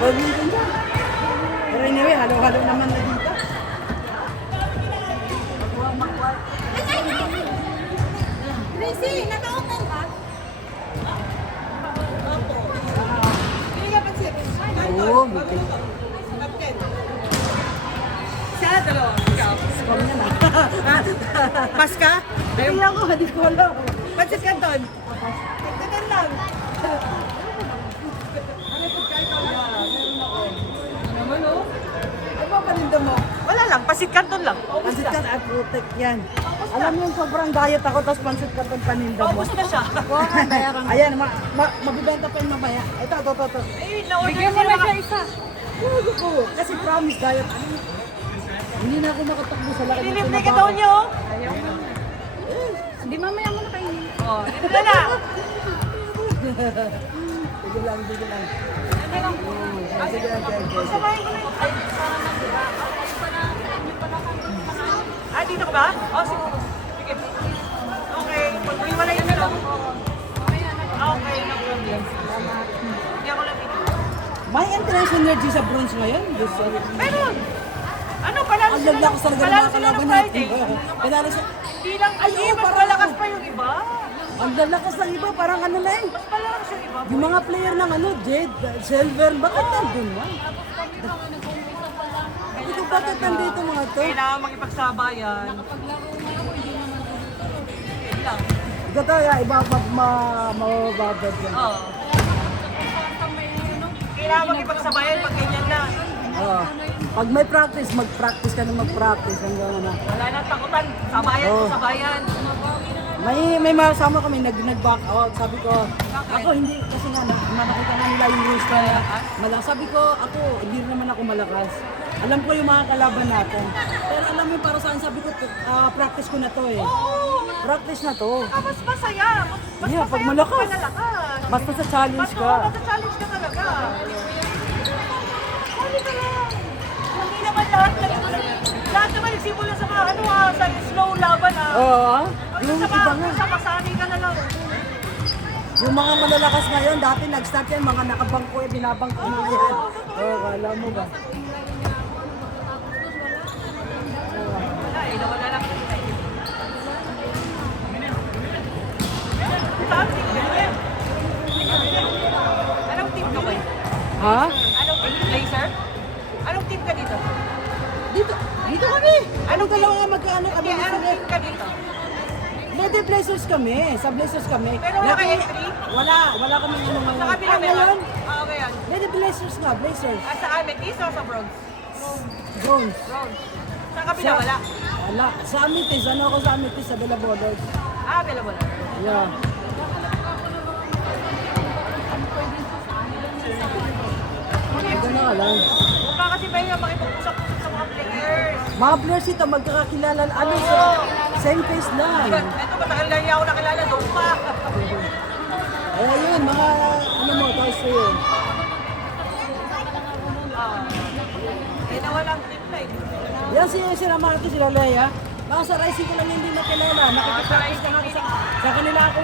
Badminton dyan. Pero anyway, halo-halo naman na dito. Tracy, naka-open ba? Hindi ka pansin. Oo, buti. Siya, dalawa. Ikaw. Scam yan ah. Pas ka? Hindi ako, hindi ko alam. Pansit ka doon. Pagdagan lang. Naman oh. Ano ba paninda mo? Wala lang, pasit kanton lang. Pansit ka at putik yan. Alam mo yung sobrang diet ako, tapos pansit ka at paninda mo. Paubos na siya. Ayan, magbibenta pa yung mamaya. Ito. Ay, na-order mo na siya isa. Huwag ko. Kasi promise diet. Hindi na ako makatakbo sa laki ng Nilibre ka daw niyo. Hindi mamaya mo na kayo. Oh, ito na na. Sige lang. Sige. Samahin ko na yun. Ay, ah, dito ka ba? Oh, sige. Sige. Okay, pag-iwalay na lang. Okay, no problem. Hindi ako lang dito. May entrance energy sa bronze ngayon. Yes, sir. Meron! Ano, panalo Ang sila lalakas talaga ng mga sila ng kalaban Friday. natin. Panalo sa... Hindi lang, Ay, hindi, oo, mas parang- malakas pa yung iba. Ang lalakas ng iba, parang ano na eh. Mas malakas yung iba. Yung mga player ng ano, Jade, Silver, bakit nandun man? Hindi ko bakit nandito mga to? Kailangan makipagsabayan. Yun lang. Ito tayo, iba mababad yan. Oo. Kailangan makipagsabayan pag ganyan na. Pag may practice, mag-practice ka na mag-practice hanggang ano. Wala nang takutan. Sabayan, Oo. sabayan. May masama kami nag-back out. Sabi ko, ako hindi kasi nga nakita nga nila yung rules na malakas. Sabi ko, ako hindi naman ako malakas. Alam ko yung mga kalaban natin. Pero alam mo para saan sabi ko, practice ko na to eh. Oo. Practice na to. Mas masaya. Mas Yeah, masaya pag malakas. Malakas. Basta sa challenge ka. Basta challenge ka talaga. Huli ka lang. Hindi naman lahat naman nagsimula sa mga sa slow laban Oo. Yung Sa iba nga. sa masanay ka na lang. Yung mga malalakas ngayon, dati nag-start yan, mga nakabangko eh, binabangko mo yan. Oo, kala mo ba? Wala eh, nawala lang yung time. Saan team ka? Anong team ka ba? Ha? Anong team? Blazer? Anong team ka dito? Dito kami! Anong dalawa nga magkaano kami? Hindi, anong team ka dito? Lady Blazers kami. Sa Blazers kami. Pero wala kay entry? Wala kami ano ngayon. Sa kabila ngayon? meron? Okay yan. Lady Blazers nga, Blazers. Sa amethyst o sa bronze? Bronze. Bronze. Sa kabila wala? Wala. Sa Amethyst, ano ako sa Amethyst, sa Bella Borders. Available. Yeah. Ito na nga lang. Huwag ka kasi mahiya makipag-usap-usap sa mga players. Mga players ito, magkakakilala. Ano sa same face lang. Ito, matagal na niya ako nakilala doon pa. Eh, yun, mga ano mo, tapos yun. Eh, nawalang team na eh. Yan si Ramarco, sila Leia. Mga sa Rising ko lang hindi nakilala. Nakikipagpapis ka nga sa kanila ako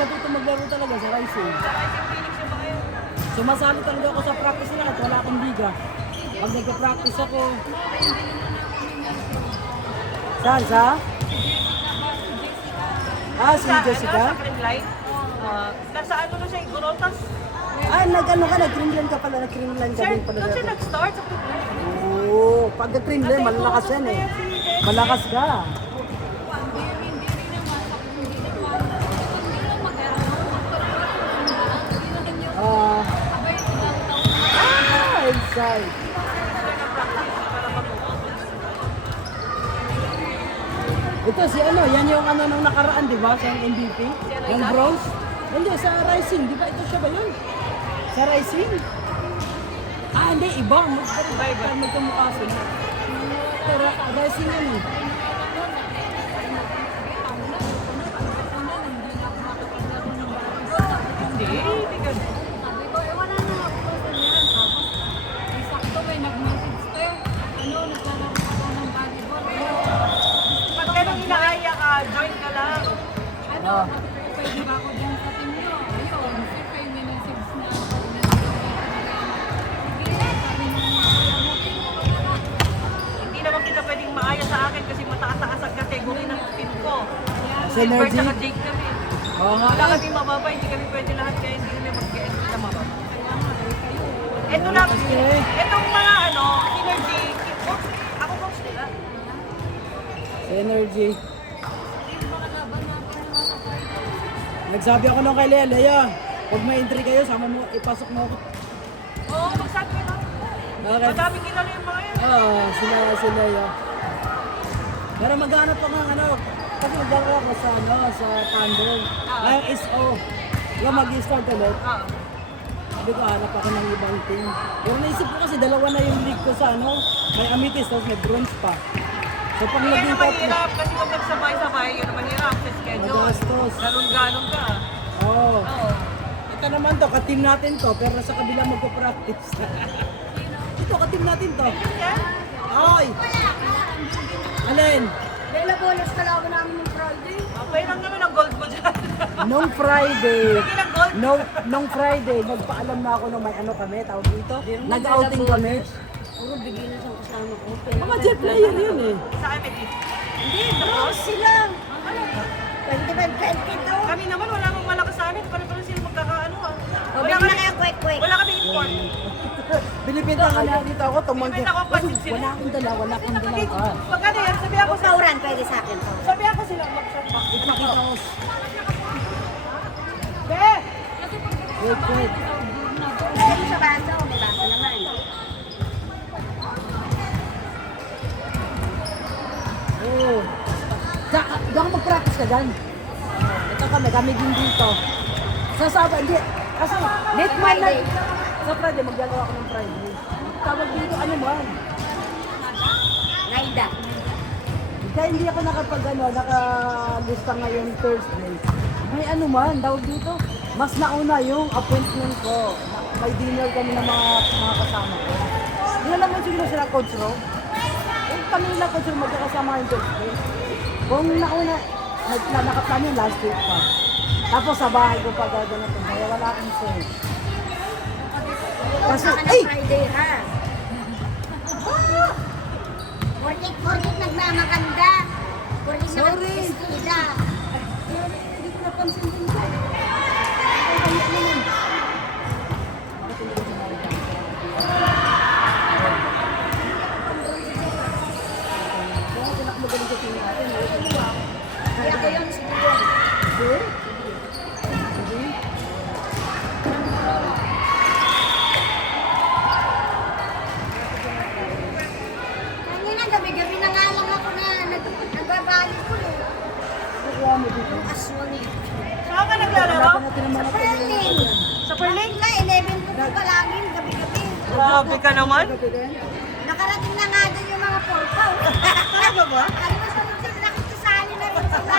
natuto maglaro talaga sa Rising. Sa Rising Phoenix yung mga yun. Sumasali talaga ako sa practice nila at wala akong liga. Pag nagka-practice ako. Saan sa? Ah, si sa, Jessica? Sa Creamline. Nasa ano na siya, Gorotas. Ah, nag-ano ka, nag-creamline ka pala, nag-creamline ka Sir, din pala. doon siya dati. nag-start sa Creamline. Oo, pag nag-creamline, malalakas yan eh. Malakas ka. Ah, inside. Ito si ano, yan yung ano nung nakaraan, di ba? Sa MVP, yung bronze. Hindi, sa Rising, di ba? Ito siya ba yun? Sa Rising? Ah, hindi, iba. Magkamukha sila. Pero Rising yun eh. Hindi, hindi ganun. Sabi ko, wala na ako sa yan. Tapos, may sakto may nag-message ko. Naglalaro ka daw ng volleyball. Pag ganun inaaya ka, join ka lang. Ah. Pwede ba ako dyan sa team nyo? Ayun, sir, kayo may message na ako. Hindi naman kita pwedeng maaya sa akin kasi mataas-taas ang kategory ng team ko. Synergy? Silver tsaka Jake kami. Oo nga. Wala kami mababa, hindi kami pwede lahat kaya hindi kami mag-end na mababa. Ito lang, Okay. itong mga ano, synergy, coach, ako coach nila. Energy. Nagsabi ako nung kay Lea, Lea, pag may entry kayo, sama mo, ipasok mo ako. Oo, magsabi ka lang. Okay. Madami kilala yung mga yan. Si Lea. Pero maghanap ako ng ano, kasi magdaro ako sa ano, sa Pandong. Ngayong SO. Yung mag-start ulit. Ah. Sabi ko, hanap ako ng ibang team. Pero naisip ko kasi dalawa na yung league ko sa ano, may Amitis, tapos may bronze pa. So pag Yan naging naman top na, hirap kasi kung nagsabay-sabay, yun naman hirap sa schedule. Magastos. Ganun-ganon ka. oo. Oo. Ito naman to, ka-team natin to, pero sa kabila magpo-practice. Ito, ka-team natin to. Yan. Oy! Alin? Lela, bonus kalaban namin ng Friday. Okay lang naman ang gold mo dyan. Nung Friday, Lagi ng gold. nung Friday, nagpaalam na ako nung may ano kami, tawag dito. Nag-outing kami. Puro bigay na sa kasama ko. Mga jet player yun eh. Sa Amethyst. Hindi, bros sila. 25-22. Kami naman, wala mong malakas sa amin. Paano pala sila magkakaano ah. O, bigyan na kayo quick-quick. Wala kami import. Binibenta ka na dito ako, tumanggi. Binibenta ko, pansit sila. Wala akong dala, wala akong dala. Ah, Pagkano yan, sabi ako sa... Tauran, pwede sa akin to. Sabi ako sila mag-sandbox. ipakita ko. Be! Wait. Dito sa baso, may baso naman. Oo. Diyan ka mag-practice ka dyan. Ito kami, kami din dito. Sasaba, hindi. Kasi, late man na. Friday. Sa Friday, maglalawa ako ng Friday. Tawag dito, ano man. Naida. Kaya hindi ako nakalista ngayon Thursday. May ano man, tawag dito. Mas nauna yung appointment ko. May dinner kami ng mga kasama ko. Hindi naman siguro sila Coach Ro. Kami nila Coach Ro magkakasama yung Thursday. Kung nauna, nakaplan yung last week pa. Tapos sa bahay ko pa gaganapin. Kaya wala akong say. Kasi, Kasi- ng ay! Friday, ha? Porkit nagmamakanda. Porkit Sorry. nakapistida. Hindi ko napansin din ko. Hindi ako yun, siguro. Kanina, gabi-gabi na nga lang ako na nagbabalik ko eh. Kukuha mo dito. Yung aswang eh. Saan ka naglalaro? Natin naman ako. Perling. Sa Perling? Ka, 11 to pa laging gabi-gabi. Grabe ka naman. Nakarating na nga dyan yung mga porpaw. Talaga ba? Ano ba sa mga nakitusali na rin sila?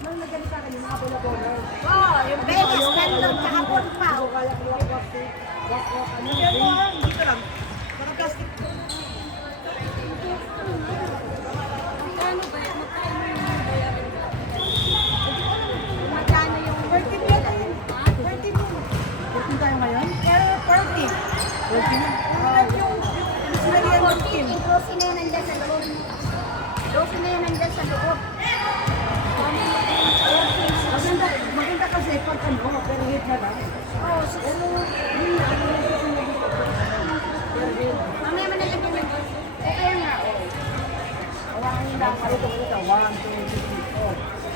Nang nagano sa akin, yung mga pula-pula. Oo, yung Vegas, Pendon, tsaka porpaw. Kaya ko lang walk, ano, Yan mo ah, dito lang. Parang plastic. Magkano yung 13 yata yun. 13 yun. 14 tayo ngayon? Pero 40. 14 na? Yung Marian team. Yung grocery na yan nandyan sa loob. Grocery na yan nandyan sa loob. Oo, mamaya mo nalagyan ng boss. Eh, kaya nga, oo. Hawakan lang. Ito. 1, 2, 3, 4.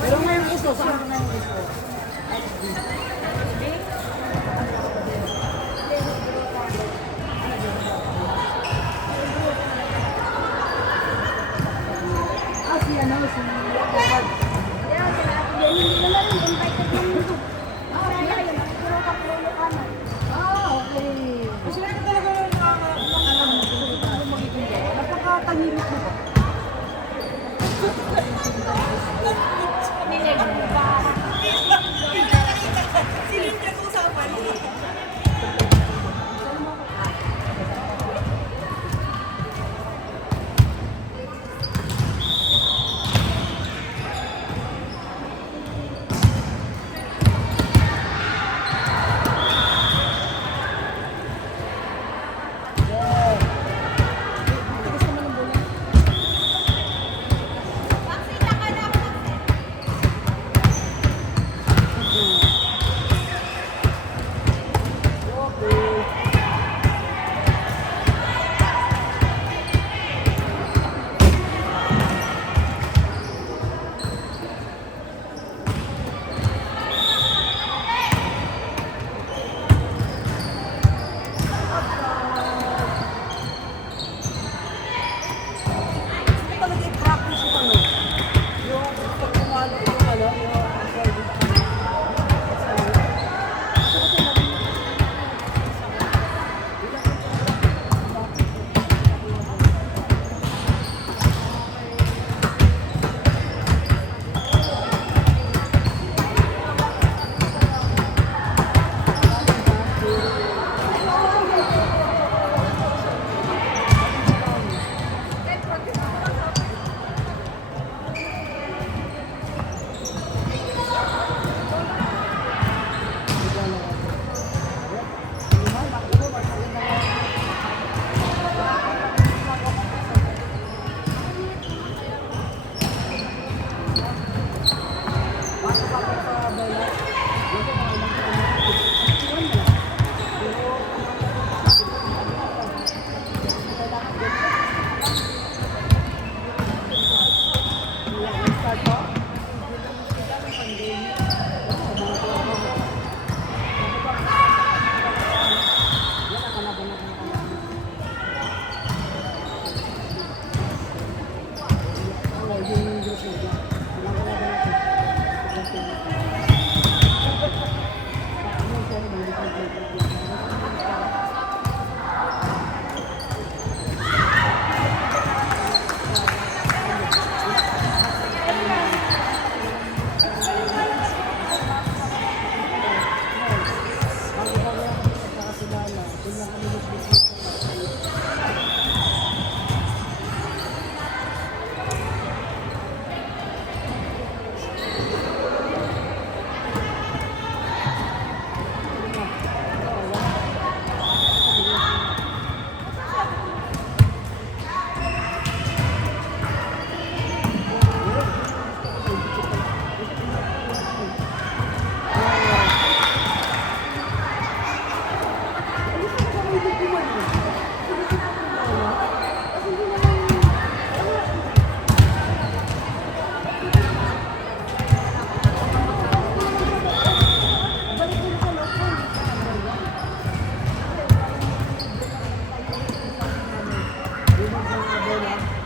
Pero ngayon gusto, saan ka ngayon gusto? Si ano, si Kapag. Hindi naman rin invited ng mundo. Kaya yun, puro kapulo ka na. Okay. Kasi meron talaga yung Napakatahimik mo ba? Nilag mo ba? Silip niya kung usapan. Talaga i-practice yung ano, yung pagkumalo, yung ano, yung Bola.